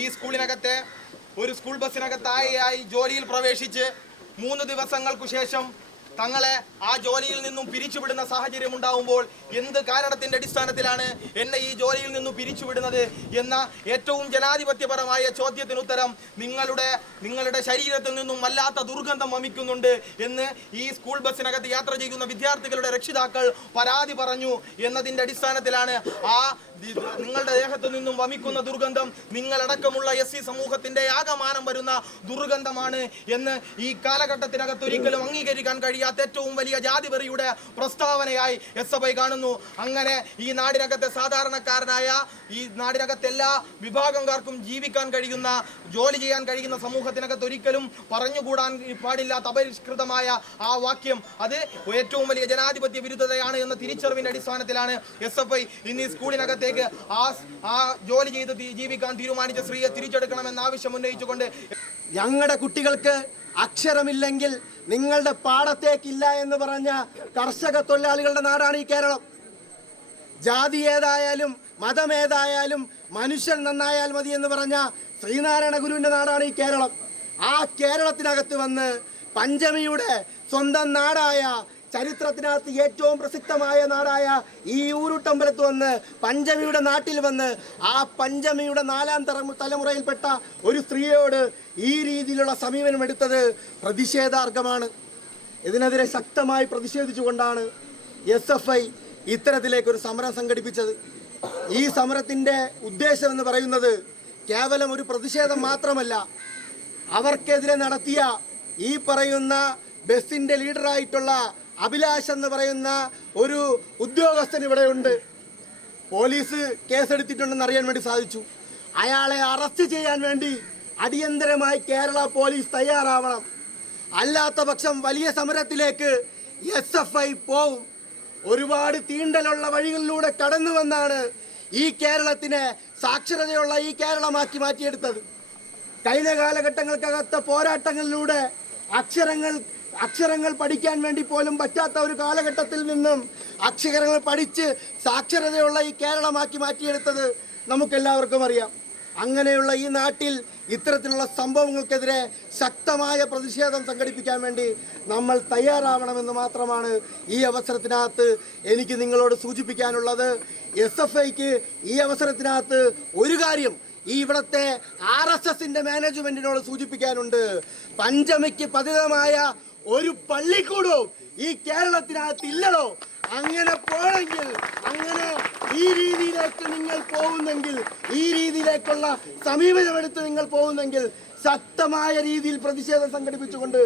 ഈ സ്കൂളിനകത്തെ ഒരു സ്കൂൾ ബസ്സിനകത്തായി ജോലിയിൽ പ്രവേശിച്ച് 3 ദിവസങ്ങൾക്കു ശേഷം തങ്ങളെ ആ ജോലിയിൽ നിന്നും പിരിച്ചുവിടുന്ന സാഹചര്യം ഉണ്ടാവുമ്പോൾ എന്ത് കാരണത്തിന്റെ അടിസ്ഥാനത്തിലാണ് എന്നെ ഈ ജോലിയിൽ നിന്നും പിരിച്ചുവിടുന്നത് എന്ന ഏറ്റവും ജനാധിപത്യപരമായ ചോദ്യത്തിന് ഉത്തരം നിങ്ങളുടെ ശരീരത്തിൽ നിന്നും വല്ലാത്ത ദുർഗന്ധം വമിക്കുന്നുണ്ട് എന്ന് ഈ സ്കൂൾ ബസ്സിനകത്ത് യാത്ര ചെയ്യുന്ന വിദ്യാർത്ഥികളുടെ രക്ഷിതാക്കൾ പരാതി പറഞ്ഞു എന്നതിന്റെ അടിസ്ഥാനത്തിലാണ് നിങ്ങളുടെ ദേഹത്തു നിന്നും വമിക്കുന്ന ദുർഗന്ധം നിങ്ങളടക്കമുള്ള SC സമൂഹത്തിന്റെ ആകമാനം വരുന്ന ദുർഗന്ധമാണ് എന്ന് ഈ കാലഘട്ടത്തിനകത്ത് ഒരിക്കലും അംഗീകരിക്കാൻ കഴിയാത്ത ഏറ്റവും വലിയ ജാതിപെറിയുടെ പ്രസ്താവനയായി SFI കാണുന്നു. അങ്ങനെ ഈ നാടിനകത്തെ സാധാരണക്കാരനായ ഈ നാടിനകത്തെ എല്ലാ വിഭാഗക്കാർക്കും ജീവിക്കാൻ കഴിയുന്ന ജോലി ചെയ്യാൻ കഴിയുന്ന സമൂഹത്തിനകത്ത് ഒരിക്കലും പറഞ്ഞുകൂടാൻ പാടില്ലാത്ത അപരിഷ്കൃതമായ ആ വാക്യം അത് ഏറ്റവും വലിയ ജനാധിപത്യ വിരുദ്ധതയാണ് എന്ന തിരിച്ചറിവിന്റെ അടിസ്ഥാനത്തിലാണ് SFI ഇന്ന് ഈ സ്കൂളിനകത്തേക്ക് ആ ജോലി ചെയ്ത് ജീവിക്കാൻ തീരുമാനിച്ച സ്ത്രീയെ തിരിച്ചെടുക്കണമെന്ന ആവശ്യം ഉന്നയിച്ചുകൊണ്ട് ഞങ്ങളുടെ കുട്ടികൾക്ക് അക്ഷരമില്ലെങ്കിൽ നിങ്ങളുടെ പാടത്തേക്കില്ല എന്ന് പറഞ്ഞ കർഷക തൊഴിലാളികളുടെ നാടാണ് ഈ കേരളം. ജാതി ഏതായാലും മതമേതായാലും മനുഷ്യൻ നന്നായാൽ മതി എന്ന് പറഞ്ഞ ശ്രീനാരായണ ഗുരുവിന്റെ നാടാണ് ഈ കേരളം. ആ കേരളത്തിനകത്ത് വന്ന് പഞ്ചമിയുടെ സ്വന്തം നാടായ ചരിത്രത്തിനകത്ത് ഏറ്റവും പ്രസിദ്ധമായ നാടായ ഈ ഊരുട്ടമ്പലത്ത് വന്ന് പഞ്ചമിയുടെ നാട്ടിൽ വന്ന് ആ പഞ്ചമിയുടെ 4ാം തലമുറയിൽപ്പെട്ട ഒരു സ്ത്രീയോട് ഈ രീതിയിലുള്ള സമീപനം എടുത്തത് പ്രതിഷേധാർഹമാണ്. ഇതിനെതിരെ ശക്തമായി പ്രതിഷേധിച്ചുകൊണ്ടാണ് SFI ഇത്തരത്തിലേക്കൊരു സമരം സംഘടിപ്പിച്ചത്. ഈ സമരത്തിൻ്റെ ഉദ്ദേശം എന്ന് പറയുന്നത് കേവലം ഒരു പ്രതിഷേധം മാത്രമല്ല, അവർക്കെതിരെ നടത്തിയ ഈ പറയുന്ന ബസിൻ്റെ ലീഡറായിട്ടുള്ള അഭിലാഷ് എന്ന് പറയുന്ന ഒരു ഉദ്യോഗസ്ഥൻ ഇവിടെയുണ്ട്. പോലീസ് കേസെടുത്തിട്ടുണ്ടെന്ന് അറിയാൻ വേണ്ടി സാധിച്ചു. അയാളെ അറസ്റ്റ് ചെയ്യാൻ വേണ്ടി അടിയന്തരമായി കേരള പോലീസ് തയ്യാറാവണം. അല്ലാത്ത പക്ഷം വലിയ സമരത്തിലേക്ക് SFI പോവും. ഒരുപാട് തീണ്ടലുള്ള വഴികളിലൂടെ കടന്നു വന്നാണ് ഈ കേരളത്തിനെ സാക്ഷരതയുള്ള ഈ കേരളമാക്കി മാറ്റിയെടുത്തത്. കഴിഞ്ഞ കാലഘട്ടങ്ങൾക്കകത്ത പോരാട്ടങ്ങളിലൂടെ അക്ഷരങ്ങൾ പഠിക്കാൻ വേണ്ടി പോലും പറ്റാത്ത ഒരു കാലഘട്ടത്തിൽ നിന്നും അക്ഷരങ്ങൾ പഠിച്ച് സാക്ഷരതയുള്ള ഈ കേരളമാക്കി മാറ്റിയെടുത്തത് നമുക്കെല്ലാവർക്കും അറിയാം. അങ്ങനെയുള്ള ഈ നാട്ടിൽ ഇത്തരത്തിലുള്ള സംഭവങ്ങൾക്കെതിരെ ശക്തമായ പ്രതിഷേധം സംഘടിപ്പിക്കാൻ വേണ്ടി നമ്മൾ തയ്യാറാവണമെന്ന് മാത്രമാണ് ഈ അവസരത്തിനകത്ത് എനിക്ക് നിങ്ങളോട് സൂചിപ്പിക്കാനുള്ളത്. SFIക്ക് ഈ അവസരത്തിനകത്ത് ഒരു കാര്യം ഈ ഇവിടുത്തെ RSSന്റെ മാനേജ്മെന്റിനോട് സൂചിപ്പിക്കാനുണ്ട്. പഞ്ചമിക്ക് പതിതമായ ഒരു പള്ളിക്കൂടവും ഈ കേരളത്തിനകത്ത് ഇല്ലടോ. അങ്ങനെ പോണെങ്കിൽ, അങ്ങനെ ഈ രീതിയിലേക്ക് നിങ്ങൾ പോകുന്നെങ്കിൽ, ഈ രീതിയിലേക്കുള്ള സമീപനമെടുത്ത് നിങ്ങൾ പോകുന്നെങ്കിൽ ശക്തമായ രീതിയിൽ പ്രതിഷേധം സംഘടിപ്പിച്ചുകൊണ്ട്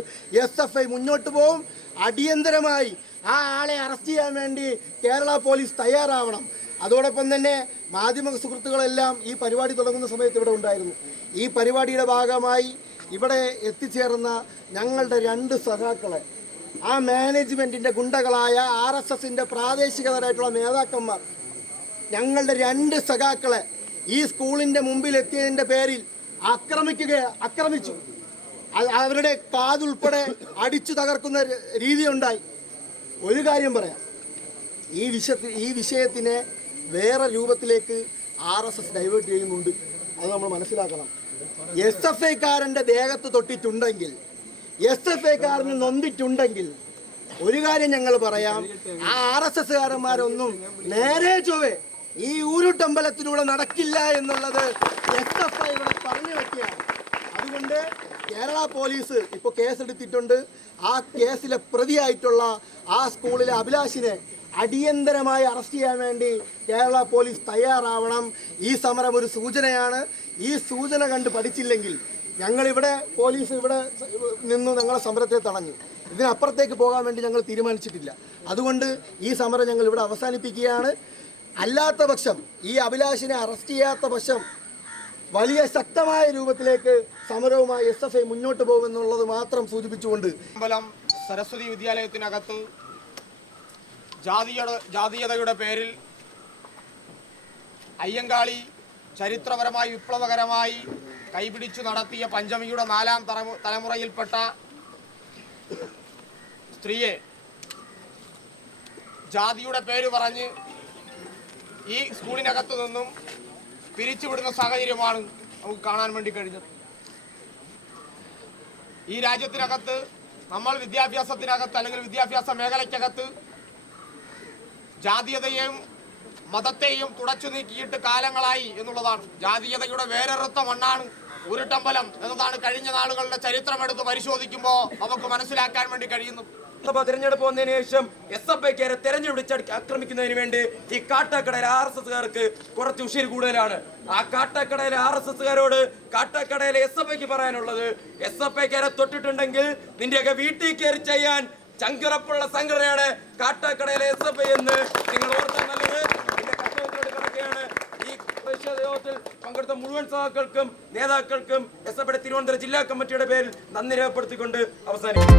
SFI മുന്നോട്ട് പോകും. അടിയന്തരമായി ആ ആളെ അറസ്റ്റ് ചെയ്യാൻ വേണ്ടി കേരള പോലീസ് തയ്യാറാവണം. അതോടൊപ്പം തന്നെ മാധ്യമ സുഹൃത്തുക്കളെല്ലാം ഈ പരിപാടി തുടങ്ങുന്ന സമയത്ത് ഇവിടെ ഉണ്ടായിരുന്നു. ഈ പരിപാടിയുടെ ഭാഗമായി ഇവിടെ എത്തിച്ചേർന്ന ഞങ്ങളുടെ 2 സഖാക്കളെ, ആ മാനേജ്മെൻറ്റിൻ്റെ ഗുണ്ടകളായ RSSന്റെ പ്രാദേശികതരായിട്ടുള്ള നേതാക്കന്മാർ ഞങ്ങളുടെ 2 സഖാക്കളെ ഈ സ്കൂളിൻ്റെ മുമ്പിൽ എത്തിയതിൻ്റെ പേരിൽ ആക്രമിച്ചു. അവരുടെ കാതുൾപ്പെടെ അടിച്ചു തകർക്കുന്ന രീതിയുണ്ടായി. ഒരു കാര്യം പറയാം, ഈ വിഷയത്തിനെ വേറെ രൂപത്തിലേക്ക് RSS ഡൈവേർട്ട് ചെയ്യുന്നുണ്ട്. അത് നമ്മൾ മനസ്സിലാക്കണം. SFIക്കാരൻ്റെ ദേഹത്ത് തൊട്ടിട്ടുണ്ടെങ്കിൽ, SFIക്കാരന് നൊന്തിട്ടുണ്ടെങ്കിൽ ഒരു കാര്യം ഞങ്ങൾ പറയാം, ആ RSSകാരന്മാരൊന്നും നേരെ ചൊവ്വേ ഈ ഊരുട്ടമ്പലത്തിലൂടെ നടക്കില്ല എന്നുള്ളത് SFI ഇവിടെ പറഞ്ഞു വെക്കുകയാണ്. അതുകൊണ്ട് കേരള പോലീസ് ഇപ്പോൾ കേസെടുത്തിട്ടുണ്ട്. ആ കേസിലെ പ്രതിയായിട്ടുള്ള ആ സ്കൂളിലെ അഭിലാഷിനെ അടിയന്തരമായി അറസ്റ്റ് ചെയ്യാൻ വേണ്ടി കേരള പോലീസ് തയ്യാറാവണം. ഈ സമരം ഒരു സൂചനയാണ്. ഈ സൂചന കണ്ട് പഠിച്ചില്ലെങ്കിൽ ഞങ്ങളിവിടെ പോലീസ് ഇവിടെ നിന്ന് ഞങ്ങളെ സമരത്തെ തടഞ്ഞു. ഇതിനപ്പുറത്തേക്ക് പോകാൻ വേണ്ടി ഞങ്ങൾ തീരുമാനിച്ചിട്ടില്ല. അതുകൊണ്ട് ഈ സമരം ഞങ്ങൾ ഇവിടെ അവസാനിപ്പിക്കുകയാണ്. അല്ലാത്ത പക്ഷം, ഈ അഭിലാഷിനെ അറസ്റ്റ് ചെയ്യാത്ത പക്ഷം വലിയ ശക്തമായ രൂപത്തിലേക്ക് സമരവുമായി SFI മുന്നോട്ട് പോകുമെന്നുള്ളത് മാത്രം സൂചിപ്പിച്ചുകൊണ്ട് സരസ്വതി വിദ്യാലയത്തിനകത്ത് ജാതീയതയുടെ പേരിൽ അയ്യങ്കാളി ചരിത്രപരമായി വിപ്ലവകരമായി കൈപിടിച്ചു നടത്തിയ പഞ്ചമിയുടെ 4ാം തലമുറയിൽപ്പെട്ട സ്ത്രീയെ ജാതിയുടെ പേര് പറഞ്ഞ് ഈ സ്കൂളിനകത്തു നിന്നും പിരിച്ചുവിടുന്ന സാഹചര്യമാണ് നമുക്ക് കാണാൻ വേണ്ടി കഴിഞ്ഞത്. ഈ രാജ്യത്തിനകത്ത് നമ്മൾ വിദ്യാഭ്യാസത്തിനകത്ത് അല്ലെങ്കിൽ വിദ്യാഭ്യാസ മേഖലയ്ക്കകത്ത് ജാതീയതയെയും മതത്തെയും തുടച്ചു നീക്കിയിട്ട് കാലങ്ങളായി എന്നുള്ളതാണ്. ജാതീയതയുടെ വേരറുത്ത മണ്ണാണ് ഉരുട്ടമ്പലം എന്നതാണ് കഴിഞ്ഞ നാളുകളുടെ ചരിത്രമെടുത്ത് പരിശോധിക്കുമ്പോൾ നമുക്ക് മനസ്സിലാക്കാൻ വേണ്ടി കഴിയുന്നത്. സഭ തെരഞ്ഞെടുപ്പ് വന്നതിന് ശേഷം SFIക്കാരെ തെരഞ്ഞെടുപ്പിച്ച് ആക്രമിക്കുന്നതിന് വേണ്ടി ഈ കാട്ടാക്കടയിലെ RSSകാർക്ക് കുറച്ച് ഉശിര് കൂടുതലാണ്. ആ കാട്ടാക്കടയിലെ RSSകാരോട് കാട്ടാക്കടയിലെ SFIക്ക് പറയാനുള്ളത്, SFIക്കാരെ തൊട്ടിട്ടുണ്ടെങ്കിൽ നിന്റെയൊക്കെ വീട്ടിൽ കയറി ചെയ്യാൻ ചങ്കുറപ്പുള്ള സംഘടനയാണ് കാട്ടാക്കടയിലെ SFI എന്ന് നിങ്ങൾ ഓർത്താൽ നല്ലത്. കിടക്കുകയാണ്. ഈ പ്രതിഷേധ യോഗത്തിൽ പങ്കെടുത്ത മുഴുവൻ സഹാക്കൾക്കും നേതാക്കൾക്കും SFIയുടെ തിരുവനന്തപുരം ജില്ലാ കമ്മിറ്റിയുടെ പേരിൽ നന്ദി രേഖപ്പെടുത്തിക്കൊണ്ട് അവസാനിക്കും.